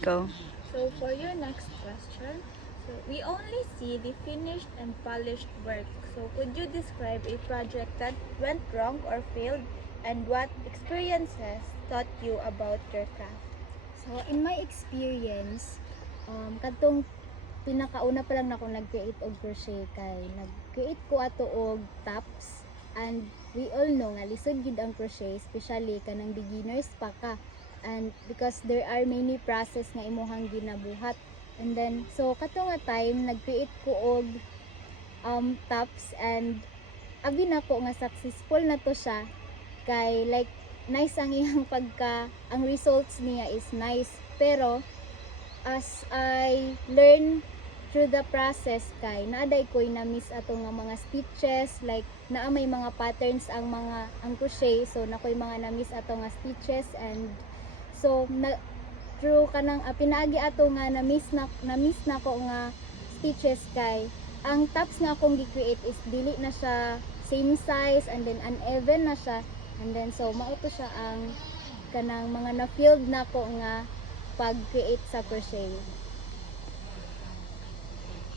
Go. So for your next question, so we only see the finished and polished work. So could you describe a project that went wrong or failed and what experiences taught you about your craft? So, in my experience, katong pinakauna pa lang na ako nag-create og crochet kay nag-create ko ato og tops, and we all know nga lisod gid ang crochet, especially kanang beginners pa ka, and because there are many process nga imuhang ginabuhat. And then so kato nga time nag-create ko og tops, and abi na ko nga successful na to siya, kay like nice ang iyang ang results niya is nice, pero as I learn through the process kay naaday ko'y na miss ato nga mga stitches, like naa may mga patterns ang crochet, so nakoy mga na miss ato nga stitches. And so through kanang pinaagi ato nga na miss na ko nga stitches, kay ang tops nga akong gi-create is dili na siya same size, and then uneven na siya. And then so mauto siya ang kanang mga na-filled na ko nga pag-create sa crochet.